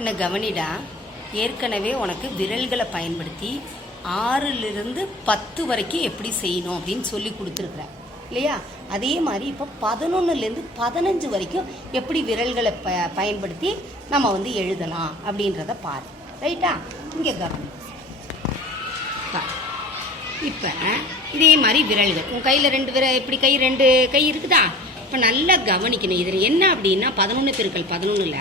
என்ன கவனிடா, ஏற்கனவே உனக்கு விரல்களை பயன்படுத்தி 6லிருந்து 10 வரைக்கும் எப்படி செய்யணும் அப்படின்னு சொல்லி கொடுத்துருக்குறேன் இல்லையா? அதே மாதிரி இப்போ 11லேருந்து 15 வரைக்கும் எப்படி விரல்களை பயன்படுத்தி நம்ம வந்து எழுதலாம் அப்படின்றத பாரு. ரைட்டா? இங்கே கவனி. இப்போ இதே மாதிரி விரல்கள் உன் கையில் 2 விரல் இப்படி 2 கை இருக்குதா? இப்போ நல்லா கவனிக்கணும். இதில் என்ன அப்படின்னா 11 பெருக்கல் 11ல்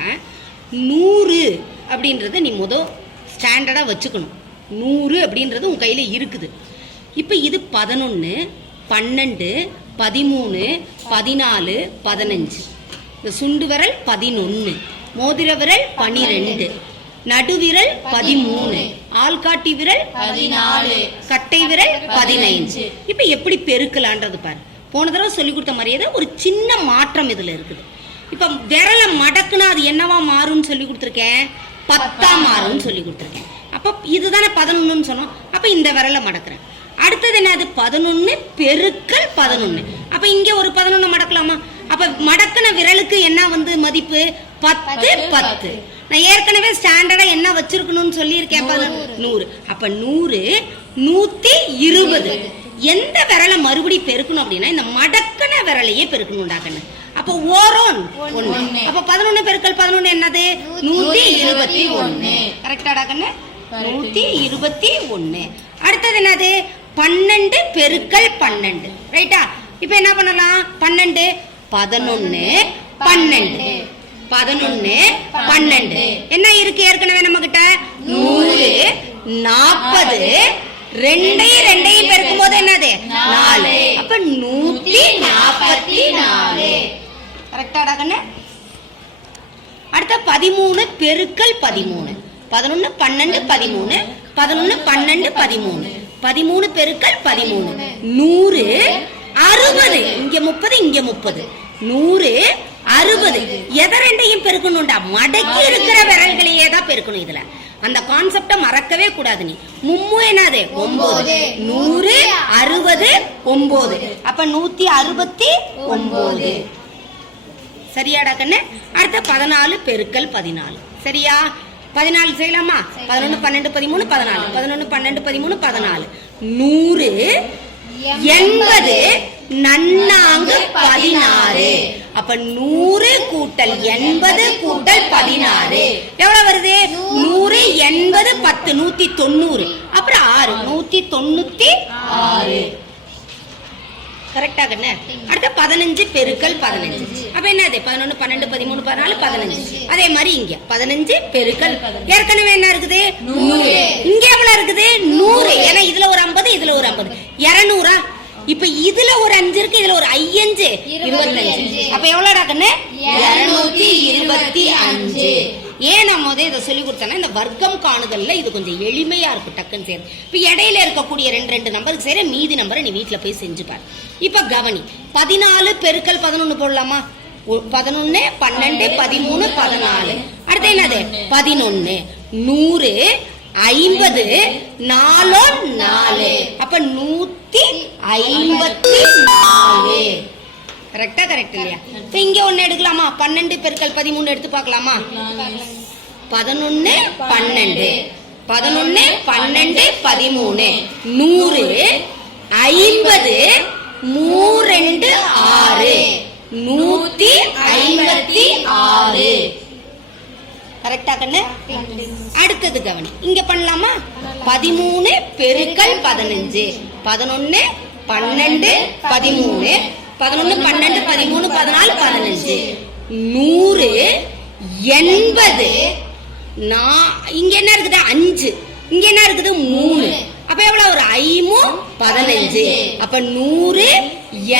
100 அப்படின்றத நீ ஸ்டாண்டர்டாக வச்சுக்கணும். 100 அப்படின்றது உன் கையில் இருக்குது. இப்போ இது 11, 12, 13, 14, 15. இந்த சுண்டு விரல் 11, மோதிர விரல் 12, நடுவிரல் 13, ஆள்காட்டி விரல் 14, கட்டை விரல் 15. இப்போ எப்படி பெருக்கலான்றது பாரு. போன தடவை சொல்லி கொடுத்த மாதிரியே ஒரு சின்ன மாற்றம் இதில் இருக்குது. இப்போ விரலை மடக்குனா அது என்னவா மாறும்னு சொல்லி கொடுத்துருக்கேன், 10ஆ மாறும்னு சொல்லி கொடுத்துருக்கேன். அப்போ இதுதானே 11ன்னு சொன்னோம். அப்போ இந்த விரலை மடக்குறேன். அடுத்தது என்னது 11 பெருக்கல் 11. அப்போ இங்கே ஒரு 11 மடக்கலாமா? அப்போ மடக்கின விரலுக்கு என்ன வந்து மதிப்பு 10 10. நான் ஏற்கனவே ஸ்டாண்டர்டா என்ன வச்சிருக்கணும்னு சொல்லியிருக்கேன் 100. அப்போ 100 120. எந்த விரலை மறுபடி பெருக்கணும் அப்படின்னா இந்த மடக்கின விரலையே பெருக்கணும்டாக்கண்ணு. அப்போ ஓரோன் 1. அப்போ 11 பெருக்கல் 11 என்னது 121. கரெக்டாடா கண்ணு? 121. அடுத்தது என்னது 12 பெருக்கல் 12. ரைட்டா? இப்போ என்ன பண்ணலாம்? 12 11 12 11 12 என்ன இருக்கு ஏற்கனவே நம்ம கிட்ட 100 40. 2 பெருக்கும் போது என்னது 4. அப்ப 144. கரெக்டாடா கண்ணு? அடுத்த 13 பெருக்கல் 13. 11 12 13 11 12 13 13 பெருக்கல் 13 100 60. இங்க 30 இங்க 30. 100 60. எதை 2ஐயும் பெருக்கணும்டா? மடக்கி இருக்கிற விரல்களையே தான் பெருக்கணும். இதுல அந்த கான்செப்ட மறக்கவே கூடாது. நீ மும்மு என்னது 9. 100 60 9. அப்ப 169. சரியாடா கண்ணு? அடுத்த 14 பெருக்கல் 14. சரியா? 14 செய்யலாமா? 11 12 13 14 11 12 13 14 100 80 நன்னாங்கு 16. அப்ப 100 கூட்டல் 80 கூட்டல் 16 எவ்வளவு வருது? 100 80 10 190. அப்புறம் 6 196. கரெக்டா கண்ணு? அடுத்த 15 பெருக்கல் 15. அப்ப என்னது 11 12 13 14 15. அதே மாதிரி இங்க 15 பெருக்கல் ஏற்கனவே என்ன இருக்குது 100. இங்க எவ்வளவு இருக்குது 100. ஏன்னா இதுல ஒரு 50 இதுல ஒரு 50 200. இப்ப இதுல ஒரு 5 இருக்கு, இதுல ஒரு 5 25. அப்ப எவ்வளவுடா கண்ணு 225. ஏன் நம்ம இதை சொல்லி கொடுத்தோம்னா இந்த வர்க்கம் காணுதல்ல இது கொஞ்சம் எளிமையா இருக்கும், டக்குன்னு செய்யறது. இப்ப இடையில இருக்கக்கூடிய 2 நம்பருக்கு செய்யற மீதி நம்பரை நீ வீட்டுல போய் செஞ்சுப்பாரு. இப்ப கவனி 14 பெருக்கல் 11 போடலாமா? 11 12 13 14. அடுத்து என்னது 11 100 50 4 4. அப்ப 154. கரெக்டா? கரெக்ட் இல்லையா? இப்ப இங்க ஒண்ணு எடுக்கலாமா? 12 பெருக்கல் 13 எடுத்து பார்க்கலாமா? 11 12 11 12 13 100 50 3 6 156. கரெக்டா கண்ணு? அடுத்தது கவனி, இங்க பண்ணலாமா? 13 பெருக்கல் 15 11 12 13 11 12 13 14 15 100 80. இங்க என்ன இருக்குது 5, இங்க என்ன இருக்குது 3. அப்ப எவ்வளவு ஒரு 5 15. அப்ப 100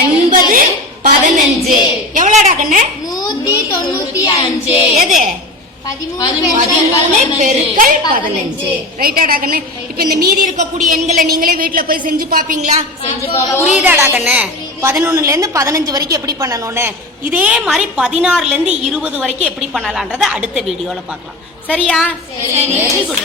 80 15 எவ்வளவுடா கண்ணு 195. எது 13 பெருக்கல் 15. ரைட்டாடா கண்ணு? இப்ப இந்த மீதி இருக்கக்கூடிய எண்களை நீங்களே வீட்டுல போய் செஞ்சு பாப்பீங்களா? புரியுதாடா கண்ணு? 11ல இருந்து 15 வரைக்கும் எப்படி பண்ணணும்னு, இதே மாதிரி 16ல இருந்து 20 வரைக்கும் எப்படி பண்ணலாம்ன்றத அடுத்த வீடியோல பார்க்கலாம். சரியா? Very good.